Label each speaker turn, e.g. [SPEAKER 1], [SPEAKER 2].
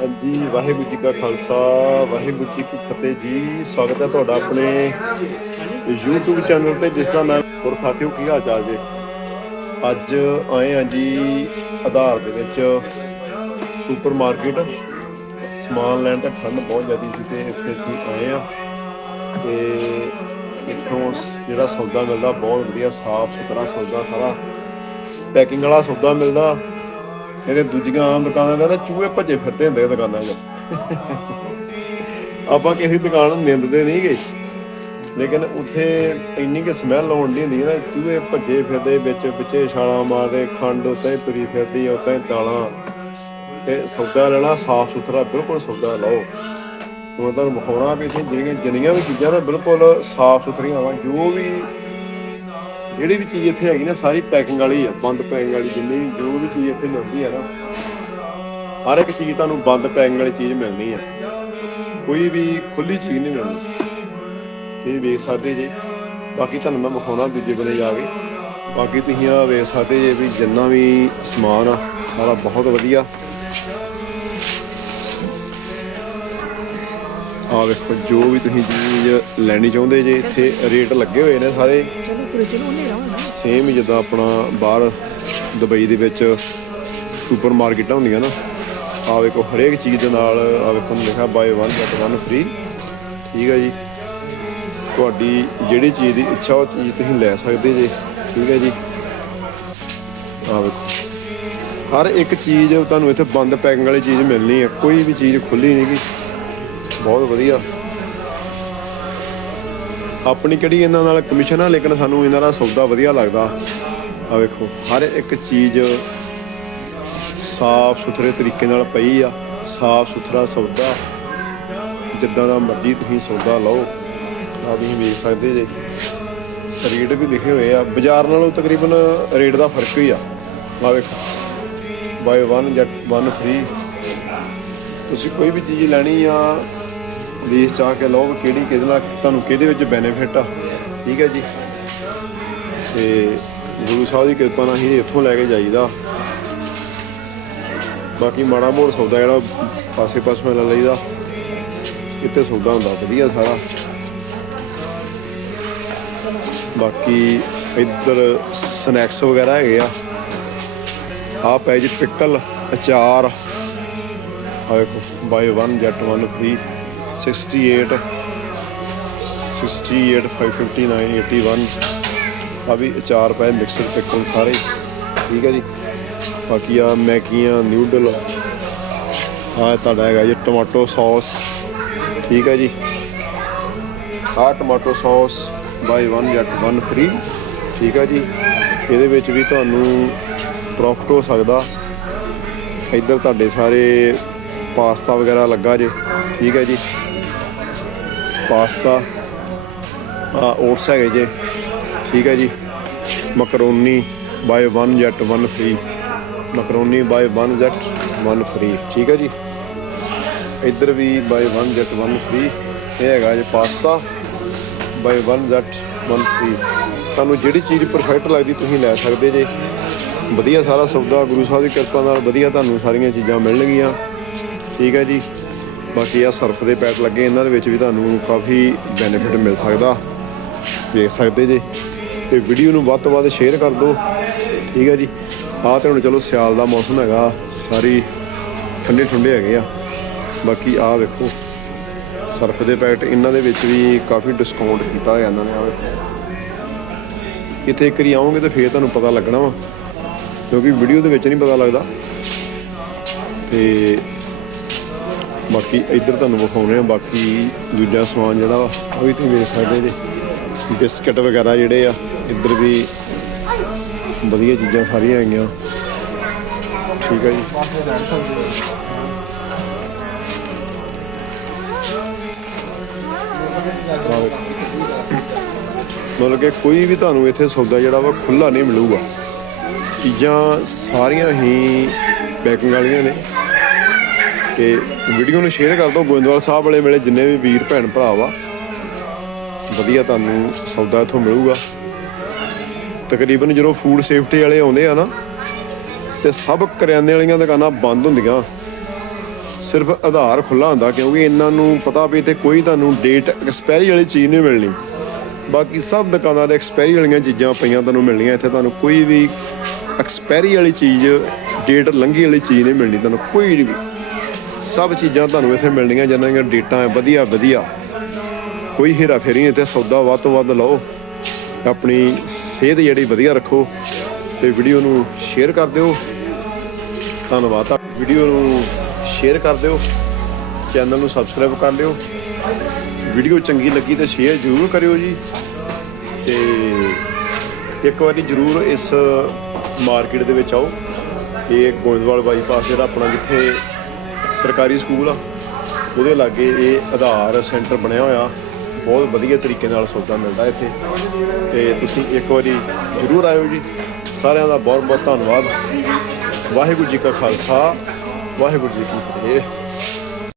[SPEAKER 1] ਹਾਂਜੀ, ਵਾਹਿਗੁਰੂ ਜੀ ਕਾ ਖਾਲਸਾ, ਵਾਹਿਗੁਰੂ ਜੀ ਕੀ ਫਤਿਹ ਜੀ। ਸਵਾਗਤ ਹੈ ਤੁਹਾਡਾ ਆਪਣੇ YouTube ਚੈਨਲ ਤੇ, ਜਿਸ ਦਾ ਨਾਮ ਹੋਰ ਸਾਥੀਓ ਕੀ ਹਾਲ ਚਾਲ ਜੀ? ਅੱਜ ਆਏ ਹਾਂ ਜੀ ਆਧਾਰ ਦੇ ਵਿੱਚ ਸੁਪਰ ਮਾਰਕੀਟ ਸਮਾਨ ਲੈਣ ਦਾ ਠੰਡ ਬਹੁਤ ਜ਼ਿਆਦੀ ਸੀ ਤੇ ਇੱਥੇ ਅਸੀਂ ਆਏ ਆ ਤੇ ਇੱਥੋਂ ਜਿਹੜਾ ਸੌਦਾ ਮਿਲਦਾ, ਬਹੁਤ ਵਧੀਆ ਸਾਫ਼ ਸੁਥਰਾ ਸੌਦਾ ਸਾਰਾ, ਪੈਕਿੰਗ ਵਾਲਾ ਸੌਦਾ ਮਿਲਦਾ। ਜਿਹੜੇ ਦੂਜੀਆਂ ਆਮ ਦੁਕਾਨਾਂ ਦਾ ਨਾ ਚੂਹੇ ਭੱਜੇ ਫਿਰਦੇ ਹੁੰਦੇ ਆ ਦੁਕਾਨਾਂ 'ਚ। ਆਪਾਂ ਕਿਸੇ ਦੁਕਾਨ ਨੂੰ ਨਿੰਦਦੇ ਨਹੀਂ ਗਏ ਲੇਕਿਨ ਉੱਥੇ ਇੰਨੀ ਕਿ ਸਮੈਲ ਆਉਣ ਦੀ ਹੁੰਦੀ ਹੈ ਨਾ, ਚੂਹੇ ਭੱਜੇ ਫਿਰਦੇ, ਵਿੱਚ ਵਿੱਚੇ ਛਾਲਾਂ ਮਾਰਦੇ, ਖੰਡ ਉੱਤੇ ਤੁਰੀ ਫਿਰਦੀ ਉੱਤੇ ਹੀ ਦਾਲਾਂ ਤੇ ਸੌਦਾ ਲੈਣਾ ਸਾਫ਼ ਸੁਥਰਾ, ਬਿਲਕੁਲ ਸੌਦਾ ਲਓ। ਹੁਣ ਤੁਹਾਨੂੰ ਵਿਖਾਉਣਾ ਵੀ ਜਿਹੜੀਆਂ ਜਿੰਨੀਆਂ ਵੀ ਚੀਜ਼ਾਂ ਨੇ, ਬਿਲਕੁਲ ਸਾਫ਼ ਸੁਥਰੀਆਂ ਵਾ। ਜੋ ਵੀ ਜਿਹੜੀ ਵੀ ਚੀਜ਼ ਇੱਥੇ ਹੈਗੀ ਨਾ, ਸਾਰੀ ਪੈਕਿੰਗ ਵਾਲੀ ਆ, ਬੰਦ ਪੈਕਿੰਗ ਵਾਲੀ ਜਿੰਨੀ ਵੀ, ਜੋ ਵੀ ਚੀਜ਼ ਇੱਥੇ ਮਿਲਦੀ ਆ ਨਾ, ਹਰ ਇੱਕ ਚੀਜ਼ ਤੁਹਾਨੂੰ ਬੰਦ ਪੈਕਿੰਗ ਵਾਲੀ ਚੀਜ਼ ਮਿਲਣੀ ਆ। ਕੋਈ ਵੀ ਖੁੱਲੀ ਚੀਜ਼ ਨਹੀਂ ਮਿਲਣੀ। ਇਹ ਵੇਖ ਸਕਦੇ ਜੇ। ਬਾਕੀ ਤੁਹਾਨੂੰ ਮੈਂ ਵਿਖਾਉਣਾ ਦੂਜੇ ਬੰਨੇ ਜਾ ਕੇ। ਬਾਕੀ ਤੁਸੀਂ ਆ ਵੇਖ ਸਕਦੇ ਜੇ ਵੀ ਜਿੰਨਾ ਵੀ ਸਮਾਨ ਆ, ਸਾਰਾ ਬਹੁਤ ਵਧੀਆ। ਆ ਵੇਖੋ ਜੋ ਵੀ ਤੁਸੀਂ ਚੀਜ਼ ਲੈਣੀ ਚਾਹੁੰਦੇ ਜੇ ਇੱਥੇ ਰੇਟ ਲੱਗੇ ਹੋਏ ਨੇ ਸਾਰੇ।
[SPEAKER 2] ਚਲੋ ਕਰੋ ਚਲੋ ਹਨੇਰਾ ਹੋਣਾ
[SPEAKER 1] ਸੇਮ ਜਿੱਦਾਂ ਆਪਣਾ ਬਾਹਰ ਦੁਬਈ ਦੇ ਵਿੱਚ ਸੁਪਰ ਮਾਰਕੀਟਾਂ ਹੁੰਦੀਆਂ ਨਾ। ਆ ਵੇਖੋ ਹਰੇਕ ਚੀਜ਼ ਦੇ ਨਾਲ ਆ ਵੇਖੋ ਲਿਖਿਆ ਬਾਏ 1 ਗੈਟ 1 ਫ੍ਰੀ ਠੀਕ ਹੈ ਜੀ। ਤੁਹਾਡੀ ਜਿਹੜੀ ਚੀਜ਼ ਦੀ ਇੱਛਾ ਉਹ ਚੀਜ਼ ਤੁਸੀਂ ਲੈ ਸਕਦੇ ਜੇ। ਠੀਕ ਹੈ ਜੀ। ਆ ਵੇਖੋ। ਹਰ ਇੱਕ ਚੀਜ਼ ਤੁਹਾਨੂੰ ਇੱਥੇ ਬੰਦ ਪੈਕਿੰਗ ਵਾਲੀ ਚੀਜ਼ ਮਿਲਣੀ ਹੈ ਕੋਈ ਵੀ ਚੀਜ਼ ਖੁੱਲੀ ਨਹੀਂ ਗੀ ਬਹੁਤ ਵਧੀਆ। ਆਪਣੀ ਕਿਹੜੀ ਇਹਨਾਂ ਨਾਲ ਕਮਿਸ਼ਨ ਆ, ਲੇਕਿਨ ਸਾਨੂੰ ਇਹਨਾਂ ਦਾ ਸੌਦਾ ਵਧੀਆ ਲੱਗਦਾ। ਆ ਵੇਖੋ, ਹਰ ਇੱਕ ਚੀਜ਼ ਸਾਫ਼ ਸੁਥਰੇ ਤਰੀਕੇ ਨਾਲ ਪਈ ਆ, ਸਾਫ਼ ਸੁਥਰਾ ਸੌਦਾ। ਜਿੱਦਾਂ ਦਾ ਮਰਜ਼ੀ ਤੁਸੀਂ ਸੌਦਾ ਲਓ ਆ ਤੁਸੀਂ ਵੇਖ ਸਕਦੇ ਜੇ। ਰੇਟ ਵੀ ਲਿਖੇ ਹੋਏ ਆ, ਬਾਜ਼ਾਰ ਨਾਲੋਂ ਤਕਰੀਬਨ ਰੇਟ ਦਾ ਫ਼ਰਕ ਹੀ ਆ। ਆ ਵੇਖੋ ਬਾਈ 1 ਜੈਟ 1 ਫ੍ਰੀ ਤੁਸੀਂ ਕੋਈ ਵੀ ਚੀਜ਼ ਲੈਣੀ ਆ ਦੇਸ਼ ਚ ਆ ਕੇ ਲਓ ਕਿਹੜੀ ਕਿਹਦੇ ਨਾਲ ਤੁਹਾਨੂੰ ਕਿਹਦੇ ਵਿੱਚ ਬੈਨੀਫਿਟ ਆ। ਠੀਕ ਹੈ ਜੀ। ਤੇ ਗੁਰੂ ਸਾਹਿਬ ਦੀ ਕਿਰਪਾ ਨਾਲ ਹੀ ਇੱਥੋਂ ਲੈ ਕੇ ਜਾਈਦਾ। ਬਾਕੀ ਮਾੜਾ ਮੋੜ ਸੌਦਾ ਜਿਹੜਾ ਪਾਸੇ ਪਾਸੇ ਲੈ ਲਈਦਾ। ਇੱਥੇ ਸੌਦਾ ਹੁੰਦਾ, ਵਧੀਆ ਸਾਰਾ। ਬਾਕੀ ਇੱਧਰ ਸਨੈਕਸ ਵਗੈਰਾ ਹੈਗੇ ਆ। ਆ ਪੈ ਜੀ ਪਿਕਲ ਅਚਾਰ। ਆ ਵੇਖੋ ਬਾਈ 1 ਜੈਟ 1 ਫ੍ਰੀ 68 68 559 81 ਆ ਵੀ ਅਚਾਰ ਪਏ ਮਿਕਸਰ ਪਿਕਲ ਸਾਰੇ। ਠੀਕ ਹੈ ਜੀ। ਬਾਕੀ ਆ ਮੈਕੀਆਂ ਨਿਊਡਲ ਆ ਤੁਹਾਡਾ ਹੈਗਾ ਜੀ ਟਮਾਟੋ ਸੌਸ ਠੀਕ ਹੈ ਜੀ। ਆ tomato sauce buy 1 get 1 free ਠੀਕ ਹੈ ਜੀ। ਇਹਦੇ ਵਿੱਚ ਵੀ ਤੁਹਾਨੂੰ ਪ੍ਰੋਫਿਟ ਹੋ ਸਕਦਾ। ਇੱਧਰ ਤੁਹਾਡੇ ਸਾਰੇ ਪਾਸਤਾ ਵਗੈਰਾ ਲੱਗਾ ਜੇ। ਠੀਕ ਹੈ ਜੀ। ਪਾਸਤਾ। ਆ ਓਟਸ ਹੈਗੇ ਜੇ। ਠੀਕ ਹੈ ਜੀ। Macaroni buy 1 get 1 free. Macaroni buy 1 get 1 free. ਠੀਕ ਹੈ ਜੀ। ਇੱਧਰ ਵੀ ਬਾਏ 1 ਜੈਟ 1 ਫ੍ਰੀ। ਇਹ ਹੈਗਾ ਜੀ ਪਾਸਤਾ। Bye 1 get 1 free. ਤੁਹਾਨੂੰ ਜਿਹੜੀ ਚੀਜ਼ ਪਰਫੈਕਟ ਲੱਗਦੀ ਤੁਸੀਂ ਲੈ ਸਕਦੇ ਜੇ। ਵਧੀਆ ਸਾਰਾ ਸੌਦਾ, ਗੁਰੂ ਸਾਹਿਬ ਦੀ ਕਿਰਪਾ ਨਾਲ ਵਧੀਆ ਤੁਹਾਨੂੰ ਸਾਰੀਆਂ ਚੀਜ਼ਾਂ ਮਿਲਣਗੀਆਂ। ਠੀਕ ਹੈ ਜੀ। ਬਾਕੀ ਆ ਸਰਫ ਦੇ ਪੈਟ ਲੱਗੇ, ਇਹਨਾਂ ਦੇ ਵਿੱਚ ਵੀ ਤੁਹਾਨੂੰ ਕਾਫੀ ਬੈਨੀਫਿਟ ਮਿਲ ਸਕਦਾ। ਦੇਖ ਸਕਦੇ ਜੇ। ਤੇ ਵੀਡੀਓ ਨੂੰ ਵੱਧ ਤੋਂ ਵੱਧ ਸ਼ੇਅਰ ਕਰ ਦਿਓ। ਠੀਕ ਹੈ ਜੀ। ਆਹ ਤੇ ਹੁਣ ਚਲੋ ਸਿਆਲ ਦਾ ਮੌਸਮ ਹੈਗਾ। ਸਾਰੀ ਠੰਡੇ ਠੰਡੇ ਹੈਗੇ ਆ। ਬਾਕੀ ਆਹ ਵੇਖੋ। ਸਰਫ ਦੇ ਪੈਕਟ ਇਹਨਾਂ ਦੇ ਵਿੱਚ ਵੀ ਕਾਫੀ ਡਿਸਕਾਊਂਟ ਕੀਤਾ ਹੋਇਆ ਇਹਨਾਂ ਨੇ ਆ ਵੇਖੋ। ਕਿਤੇ ਇੱਕ ਵਾਰੀ ਆਉਂਗੇ ਤਾਂ ਫੇਰ ਤੁਹਾਨੂੰ ਪਤਾ ਲੱਗਣਾ ਵਾ। ਕਿਉਂਕਿ ਵੀਡੀਓ ਦੇ ਵਿੱਚ ਨਹੀਂ ਪਤਾ ਲੱਗਦਾ। ਤੇ ਬਾਕੀ ਇੱਧਰ ਤੁਹਾਨੂੰ ਵਿਖਾਉਣੇ ਆ, ਬਾਕੀ ਦੂਜਾ ਸਮਾਨ ਜਿਹੜਾ ਵਾ, ਉਹ ਵੀ ਤੁਸੀਂ ਵੇਖ ਸਕਦੇ ਜੇ। ਬਿਸਕਟ ਵਗੈਰਾ ਜਿਹੜੇ ਆ, ਇੱਧਰ ਵੀ ਵਧੀਆ ਚੀਜ਼ਾਂ ਸਾਰੀਆਂ ਹੈਗੀਆਂ। ਠੀਕ ਹੈ ਜੀ। ਮਤਲਬ ਕਿ ਕੋਈ ਵੀ ਤੁਹਾਨੂੰ ਇੱਥੇ ਸੌਦਾ ਜਿਹੜਾ ਵਾ ਖੁੱਲਾ ਨਹੀਂ ਮਿਲੂਗਾ। ਚੀਜ਼ਾਂ ਸਾਰੀਆਂ ਹੀ ਪੈਕਿੰਗ ਵਾਲੀਆਂ ਨੇ। ਤੇ ਵੀਡੀਓ ਨੂੰ ਸ਼ੇਅਰ ਕਰ ਦਿਓ, ਗੋਇੰਦਵਾਲ ਸਾਹਿਬ ਵਾਲੇ ਮੇਰੇ ਜਿੰਨੇ ਵੀ ਵੀਰ ਭੈਣ ਭਰਾ ਵਾ, ਵਧੀਆ ਤੁਹਾਨੂੰ ਸੌਦਾ ਇੱਥੋਂ ਮਿਲੂਗਾ। ਤਕਰੀਬਨ ਜਦੋਂ ਫੂਡ ਸੇਫਟੀ ਵਾਲੇ ਆਉਂਦੇ ਆ ਨਾ, ਤੇ ਸਭ ਕਰਿਆਨੇ ਵਾਲੀਆਂ ਦੁਕਾਨਾਂ ਬੰਦ ਹੁੰਦੀਆਂ। ਸਿਰਫ ਆਧਾਰ ਖੁੱਲਾ ਹੁੰਦਾ, ਕਿਉਂਕਿ ਇਹਨਾਂ ਨੂੰ ਪਤਾ ਵੀ ਤੇ ਕੋਈ ਤੁਹਾਨੂੰ ਡੇਟ ਐਕਸਪਾਇਰੀ ਵਾਲੀ ਚੀਜ਼ ਨਹੀਂ ਮਿਲਣੀ। ਬਾਕੀ ਸਭ ਦੁਕਾਨਾਂ ਦੇ ਐਕਸਪਾਇਰੀ ਵਾਲੀਆਂ ਚੀਜ਼ਾਂ ਪਈਆਂ ਤੁਹਾਨੂੰ ਮਿਲਣੀਆਂ, ਇੱਥੇ ਤੁਹਾਨੂੰ ਕੋਈ ਵੀ ਐਕਸਪਾਇਰੀ ਵਾਲੀ ਚੀਜ਼ ਡੇਟ ਲੰਘੀ ਵਾਲੀ ਚੀਜ਼ ਨਹੀਂ ਮਿਲਣੀ, ਤੁਹਾਨੂੰ ਕੋਈ ਵੀ। ਸਭ ਚੀਜ਼ਾਂ ਤੁਹਾਨੂੰ ਇੱਥੇ ਮਿਲਣੀਆਂ ਜਿਨ੍ਹਾਂ ਦੀਆਂ ਡੇਟਾਂ ਹੈ ਵਧੀਆ ਵਧੀਆ। ਕੋਈ ਹੇਰਾ ਫੇਰੀ ਨਹੀਂ ਇੱਥੇ ਸੌਦਾ ਵੱਧ ਤੋਂ ਵੱਧ ਲਓ। ਆਪਣੀ ਸਿਹਤ ਜਿਹੜੀ ਵਧੀਆ ਰੱਖੋ ਤੇ ਵੀਡੀਓ ਨੂੰ ਸ਼ੇਅਰ ਕਰ ਦਿਓ। ਧੰਨਵਾਦ ਆ ਵੀਡੀਓ ਨੂੰ ਸ਼ੇਅਰ ਕਰ ਦਿਓ। ਚੈਨਲ ਨੂੰ ਸਬਸਕ੍ਰਾਈਬ ਕਰ ਲਿਓ। ਵੀਡੀਓ ਚੰਗੀ ਲੱਗੀ ਤਾਂ ਸ਼ੇਅਰ ਜ਼ਰੂਰ ਕਰਿਓ ਜੀ। ਤੇ ਇੱਕ ਵਾਰੀ ਜ਼ਰੂਰ ਇਸ ਮਾਰਕੀਟ ਦੇ ਵਿੱਚ ਆਓ। ਇਹ ਗੋਇੰਦਵਾਲ ਬਾਈਪਾਸ ਜਿਹੜਾ ਆਪਣਾ ਜਿੱਥੇ ਸਰਕਾਰੀ ਸਕੂਲ ਆ। ਉਹਦੇ ਲਾਗੇ ਇਹ ਆਧਾਰ ਸੈਂਟਰ ਬਣਿਆ ਹੋਇਆ। ਬਹੁਤ ਵਧੀਆ ਤਰੀਕੇ ਨਾਲ ਸੌਦਾ ਮਿਲਦਾ ਇੱਥੇ। ਤੇ ਤੁਸੀਂ ਇੱਕ ਵਾਰੀ ਜ਼ਰੂਰ ਆਇਓ ਜੀ। ਸਾਰਿਆਂ ਦਾ ਬਹੁਤ ਬਹੁਤ ਧੰਨਵਾਦ। ਵਾਹਿਗੁਰੂ ਜੀ ਕਾ ਖਾਲਸਾ। ਵਾਹਿਗੁਰੂ ਜੀ ਕੀ ਫਤਿਹ।